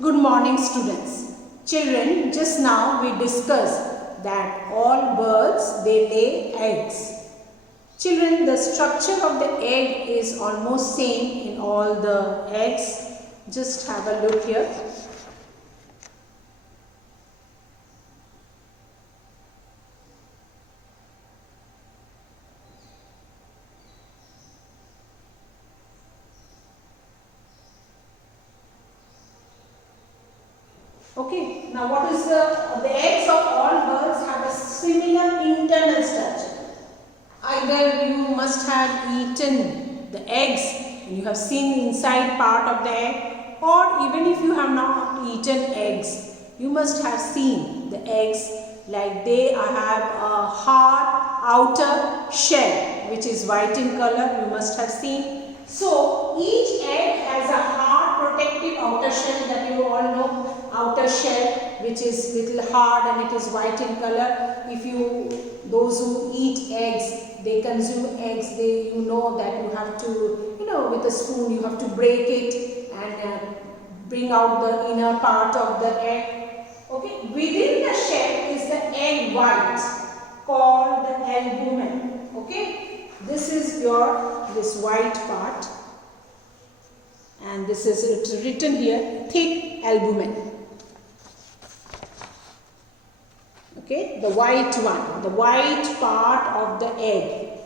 Good morning, students. Children, just now we discussed that all birds they lay eggs. Children, the structure of the egg is almost same in all the eggs. Just have a look here. Okay, now what is the eggs of all birds have a similar internal structure. Either you must have eaten the eggs and you have seen inside part of the egg, or even if you have not eaten eggs, you must have seen the eggs like they have a hard outer shell which is white in color. You must have seen. So each egg has a hard protective outer shell that you all know. Outer shell which is little hard and it is white in color. If those who eat eggs, they consume eggs, you know that you have to, with a spoon you have to break it and bring out the inner part of the egg. Okay, within the shell is the egg white called the albumen. Okay, this is this white part, and this is it's written here, thick albumen. Okay, the white one, the white part of the egg,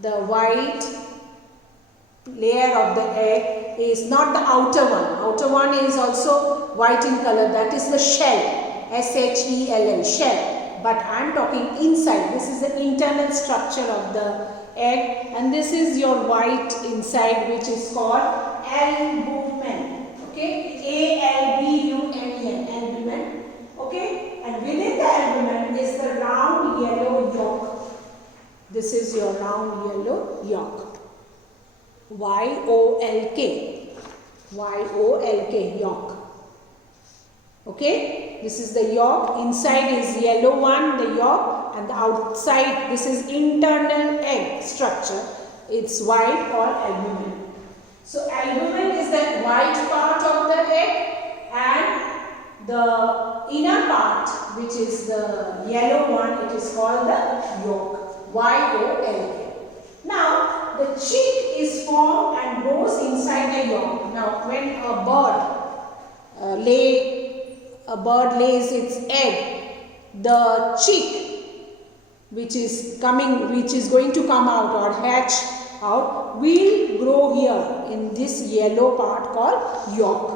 the white layer of the egg is not the outer one. Outer one is also white in color, that is the shell, S-H-E-L-L, shell. But I am talking inside. This is the internal structure of the egg, and this is your white inside which is called albumen. Okay, A-L-B-U-M-E-N, albumen. Okay, and within the albumen is the round yellow yolk. This is your round yellow yolk. Y-O-L-K. Y-O-L-K, yolk. Okay, this is the yolk. Inside is yellow one, the yolk, and the outside, this is internal egg structure. It's white or albumen. So albumen is the white part of the egg, and the inner part, which is the yellow one, it is called the yolk. Y-O-L-K. Now, the chick is formed and goes inside the yolk. Now, when a bird lays its egg, the chick, which is going to come out or hatch out, will grow here in this yellow part called yolk.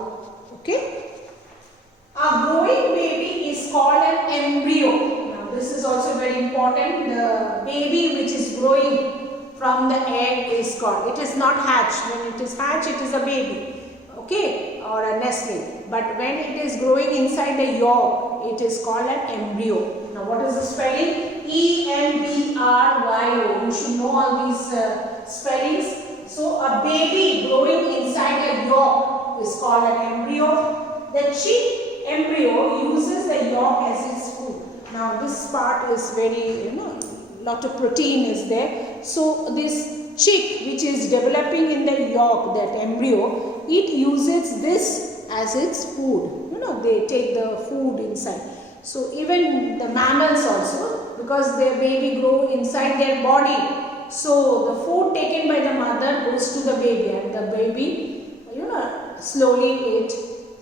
Okay. A growing baby is called an embryo. Now this is also very important. The baby which is growing from the egg is called. It is not hatched. When it is hatched, it is a baby. Okay, or a nestling. But when it is growing inside the yolk, it is called an embryo. Now what is the spelling? E-M-B-R-Y-O. You should know all these spellings. So a baby growing inside a yolk is called an embryo. The chick embryo uses the yolk as its food. Now this part is very, lot of protein is there. So this chick which is developing in the yolk, that embryo, it uses this as its food. They take the food inside. So even the mammals also, because their baby grow inside their body, so the food taken by the mother goes to the baby, and the baby, slowly it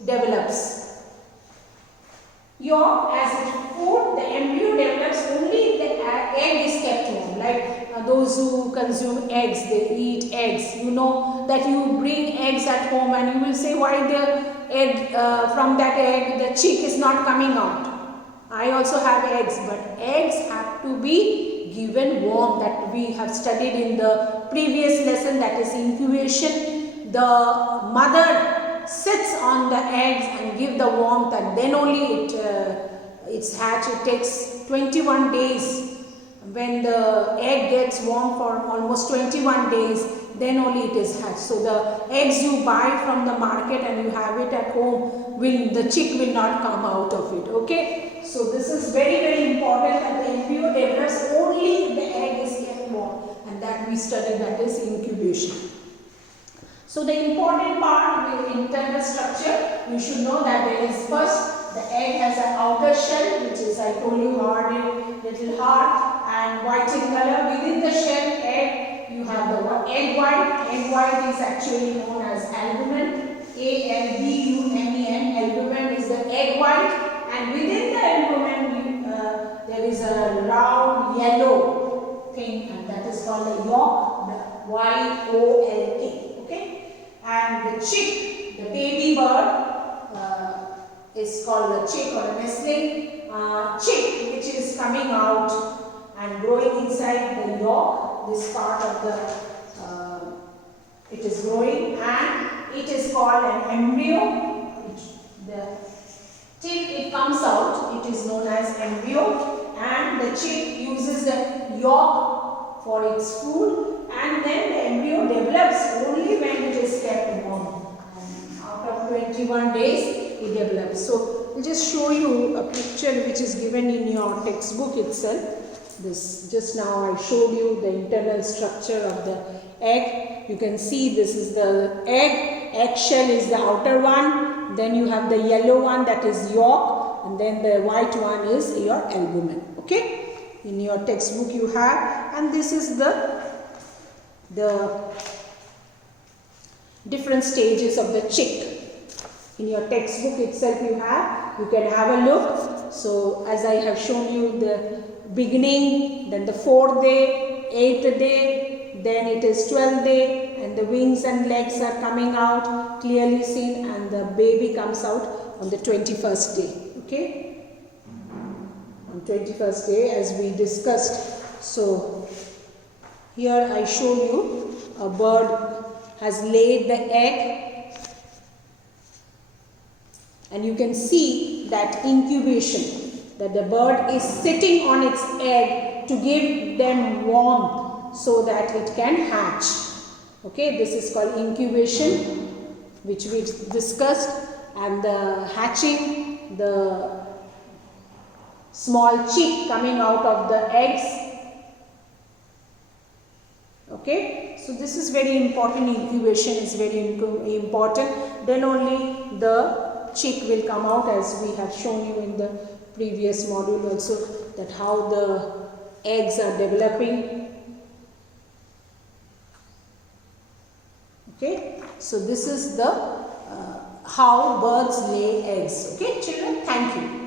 develops. Yolk as its food, the embryo develops only if the egg is kept warm. Like those who consume eggs, they eat eggs. You know that you bring eggs at home and you will say, why the egg, from that egg, the chick is not coming out. I also have eggs, but eggs have to be given warm. That we have studied in the previous lesson, that is incubation. The mother sits on the eggs and give the warmth, and then only it's hatched. It takes 21 days. When the egg gets warm for almost 21 days, then only it is hatched. So the eggs you buy from the market and you have it at home, the chick will not come out of it. Okay, so this is very, very important, that the embryo develops only if the egg is kept warm, and that we study, that is incubation. So the important part with internal structure, you should know that there is first the egg has an outer shell, which is I told you hard, little hard and white in color. Within the shell egg, you have the egg white. Egg white is actually known as albumen. albumen. Albumen is the egg white, and within the albumen there is a round yellow thing, and that is called the yolk, the Y-O-L-K. Okay, and the chick, the baby bird, is called a chick or a nestling chick, which is coming out and growing inside the yolk. This part of the it is growing, and it is called an embryo. Till it comes out, it is known as embryo, and the chick uses the yolk for its food, and then the embryo develops only when it is kept warm. And after 21 days, it develops. So, I'll just show you a picture which is given in your textbook itself. This just now I showed you the internal structure of the egg. You can see this is the egg. Eggshell is the outer one. Then you have the yellow one, that is yolk, and then the white one is your albumen. Okay, in your textbook you have, and this is the different stages of the chick. In your textbook itself you can have a look. So as I have shown you the beginning, then the 4th day, 8th day, then it is 12th day, and the wings and legs are coming out clearly seen, and the baby comes out on the 21st day. Okay, on 21st day as we discussed. So here I show you a bird has laid the egg, and you can see that incubation, that the bird is sitting on its egg to give them warmth so that it can hatch. Okay, this is called incubation, which we discussed, and the hatching, the small chick coming out of the eggs. Okay, so this is very important. Incubation is very important. Then only the chick will come out, as we have shown you in the previous module also, that how the eggs are developing. Okay, so this is the how birds lay eggs. Okay, children, thank you.